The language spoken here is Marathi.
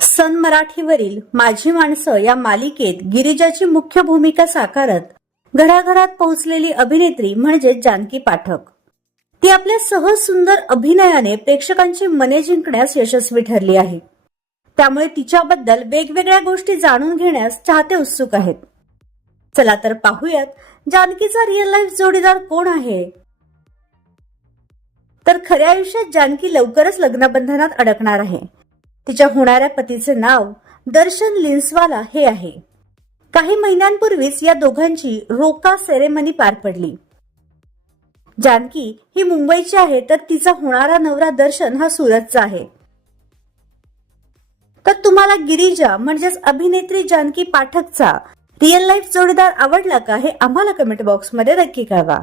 सन मराठीवरील माझी माणसं या मालिकेत गिरिजाची मुख्य भूमिका साकारत घराघरात पोहोचलेली अभिनेत्री म्हणजे जानकी पाठक. ती आपल्या सहज सुंदर अभिनयाने प्रेक्षकांची मने जिंकण्यास यशस्वी ठरली आहे. त्यामुळे तिच्याबद्दल वेगवेगळ्या गोष्टी जाणून घेण्यास चाहते उत्सुक आहेत. चला तर पाहूयात जानकीचा रिअल लाईफ जोडीदार कोण आहे? तर खऱ्या आयुष्यात जानकी लवकरच लग्नबंधनात अडकणार आहे. तिच्या होणाऱ्या पतीचे नाव दर्शन लिन्सवाला हे आहे. काही महिन्यांपूर्वीच या दोघांची रोका सेरेमनी पार पडली. जानकी ही मुंबईची आहे तर तिचा होणारा नवरा दर्शन हा सुरतचा आहे. तर तुम्हाला गिरिजा म्हणजेच अभिनेत्री जानकी पाठकचा रिअल लाईफ जोडीदार आवडला का हे आम्हाला कमेंट बॉक्समध्ये नक्की कळवा.